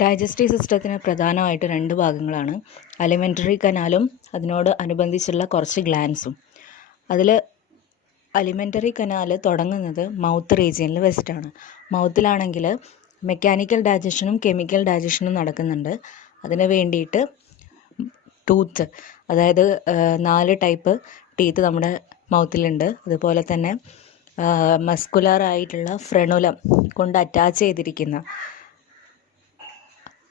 Digestive സിസ്റ്റത്തിന് പ്രധാനമായിട്ട് രണ്ട് ഭാഗങ്ങളാണ്. അലിമെൻ്ററി കനാലും അതിനോട് അനുബന്ധിച്ചുള്ള കുറച്ച് ഗ്ലാൻസും. അതിൽ അലിമെൻ്ററി കനാൽ തുടങ്ങുന്നത് മൗത്ത് റീജിയനിൽ വെച്ചിട്ടാണ്. മൗത്തിലാണെങ്കിൽ മെക്കാനിക്കൽ ഡൈജഷനും കെമിക്കൽ ഡൈജഷനും നടക്കുന്നുണ്ട്. അതിന് വേണ്ടിയിട്ട് ടൂത്ത്, അതായത് 4 ടൈപ്പ് ടീത്ത് നമ്മുടെ മൗത്തിലുണ്ട്. അതുപോലെ തന്നെ മസ്കുലർ ആയിട്ടുള്ള ഫ്രെണുലം കൊണ്ട് അറ്റാച്ച് ചെയ്തിരിക്കുന്ന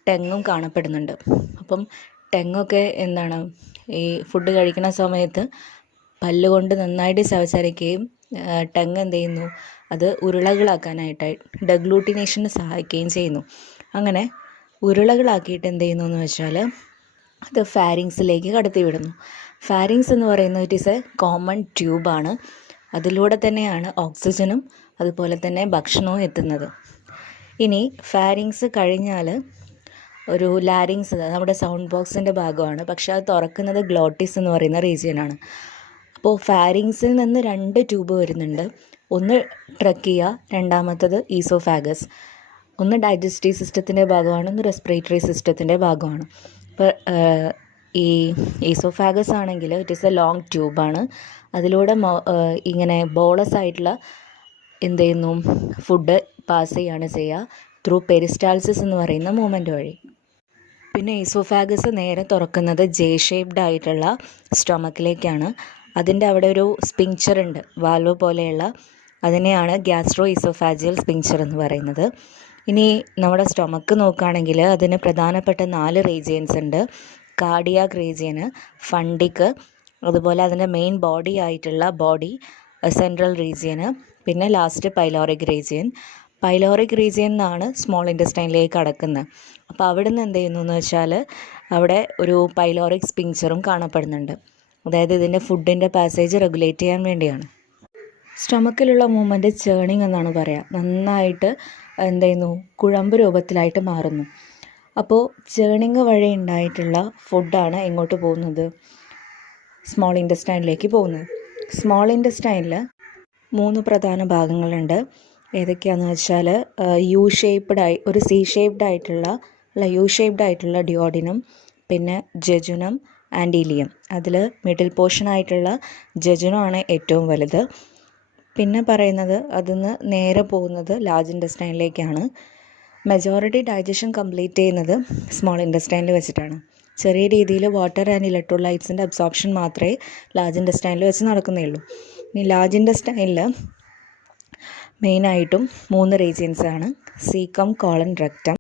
ടെങ്ങും കാണപ്പെടുന്നുണ്ട്. അപ്പം ടെങ്ങൊക്കെ എന്താണ്, ഈ ഫുഡ് കഴിക്കുന്ന സമയത്ത് പല്ലുകൊണ്ട് നന്നായിട്ട് ചവച്ചരയ്ക്കുകയും ടെങ്ങ് എന്ത് ചെയ്യുന്നു, അത് ഉരുളകളാക്കാനായിട്ട് ഡെഗ്ലൂട്ടിനേഷന് സഹായിക്കുകയും ചെയ്യുന്നു. അങ്ങനെ ഉരുളകളാക്കിയിട്ട് എന്ത് ചെയ്യുന്നു എന്ന് വെച്ചാൽ അത് ഫാരിങ്സിലേക്ക് കടത്തിവിടുന്നു. ഫാരിങ്സ് എന്ന് പറയുന്നത് ഇറ്റ് ഈസ് എ കോമൺ ട്യൂബാണ്. അതിലൂടെ തന്നെയാണ് ഓക്സിജനും അതുപോലെ തന്നെ ഭക്ഷണവും എത്തുന്നത്. ഇനി ഫാരിങ്സ് കഴിഞ്ഞാൽ ഒരു ലാരിങ്സ്, നമ്മുടെ സൗണ്ട് ബോക്സിൻ്റെ ഭാഗമാണ്, പക്ഷേ അത് തുറക്കുന്നത് ഗ്ലോട്ടിസ് എന്ന് പറയുന്ന റീജിയനാണ്. അപ്പോൾ ഫാരിങ്സിൽ നിന്ന് 2 ട്യൂബ് വരുന്നുണ്ട്. ഒന്ന് ട്രക്കിയ, രണ്ടാമത്തത് ഈസോഫാഗസ്. ഒന്ന് ഡൈജസ്റ്റീവ് സിസ്റ്റത്തിൻ്റെ ഭാഗമാണ്, ഒന്ന് റെസ്പിറേറ്ററി സിസ്റ്റത്തിൻ്റെ ഭാഗമാണ്. ഇപ്പോൾ ഈ ഈസോഫാഗസ് ആണെങ്കിൽ ഇറ്റ് ഈസ് എ ലോങ് ട്യൂബാണ്. അതിലൂടെ ഇങ്ങനെ ബോളസ് ആയിട്ടുള്ള എന്ത് ചെയ്യുന്നു, ഫുഡ് പാസ് ചെയ്യുകയാണ് ചെയ്യുക ത്രൂ പെരിസ്റ്റാൾസിസ് എന്ന് പറയുന്ന മൂവ്മെൻറ്റ് വഴി. പിന്നെ ഈസോഫാഗസ് നേരെ തുറക്കുന്നത് ജെ ഷേപ്ഡ് ആയിട്ടുള്ള സ്റ്റൊമക്കിലേക്കാണ്. അതിൻ്റെ അവിടെ ഒരു സ്പിങ്ചർ ഉണ്ട്, വാൽവ് പോലെയുള്ള, അതിനെയാണ് ഗ്യാസ്ട്രോ ഈസോഫാജിയൽ സ്പിങ്ചർ എന്ന് പറയുന്നത്. ഇനി നമ്മുടെ സ്റ്റൊമക്ക് നോക്കുകയാണെങ്കിൽ അതിന് പ്രധാനപ്പെട്ട 4 റീജിയൻസ് ഉണ്ട്. കാർഡിയാക് റീജിയന്, ഫണ്ടിക്, അതുപോലെ അതിൻ്റെ മെയിൻ ബോഡി ആയിട്ടുള്ള ബോഡി സെൻട്രൽ റീജിയന്, പിന്നെ last pyloric region. Pyloric region എന്നാണ് സ്മോൾ ഇൻറ്റസ്റ്റൈനിലേക്ക് കടക്കുന്നത്. അപ്പോൾ അവിടെ നിന്ന് എന്ത് ചെയ്യുന്നു എന്ന് വെച്ചാൽ അവിടെ ഒരു പൈലോറിക് സ്പിങ്ചറും കാണപ്പെടുന്നുണ്ട്. അതായത് ഇതിൻ്റെ ഫുഡിൻ്റെ പാസേജ് റെഗുലേറ്റ് ചെയ്യാൻ വേണ്ടിയാണ്. സ്റ്റൊമക്കിലുള്ള മൂവ്മെൻറ്റ് ചേണിങ് എന്നാണ് പറയുക. നന്നായിട്ട് എന്ത് ചെയ്യുന്നു, കുഴമ്പ് രൂപത്തിലായിട്ട് മാറുന്നു. അപ്പോൾ ചേണിങ് വഴി ഉണ്ടായിട്ടുള്ള ഫുഡാണ് എങ്ങോട്ട് പോകുന്നത്, സ്മോൾ ഇൻറ്റസ്റ്റൈനിലേക്ക് പോകുന്നത്. സ്മോൾ ഇൻറ്റസ്റ്റൈനിൽ 3 പ്രധാന ഭാഗങ്ങളുണ്ട്. ഏതൊക്കെയാണെന്ന് വെച്ചാൽ യു ഷേപ്ഡ് ആയിട്ടുള്ള ഡിയോഡിനം, പിന്നെ ജെജുനം ആൻഡ് ഇലിയം. അതിൽ മിഡിൽ പോർഷൻ ആയിട്ടുള്ള ജെജുനമാണ് ഏറ്റവും വലുത്. പിന്നെ പറയുന്നത് അതിന്ന് നേരെ പോകുന്നത് ലാർജ് ഇൻറ്റസ്റ്റൈനിലേക്കാണ്. മെജോറിറ്റി ഡൈജഷൻ കംപ്ലീറ്റ് ചെയ്യുന്നത് സ്മോൾ ഇൻറ്റസ്റ്റൈനിൽ വെച്ചിട്ടാണ്. ചെറിയ രീതിയിൽ വാട്ടർ ആൻഡ് ഇലക്ട്രോലൈറ്റ്സിൻ്റെ അബ്സോർപ്ഷൻ മാത്രമേ ലാർജ് ഇൻറ്റസ്റ്റൈനിൽ വെച്ച് നടക്കുന്നേ. ഇനി ലാർജ് ഇൻറ്റസ്റ്റൈനിൽ മെയിനായിട്ടും 3 റീജിയൻസാണ്: സീക്കം, കോളൻ, റെക്ടം.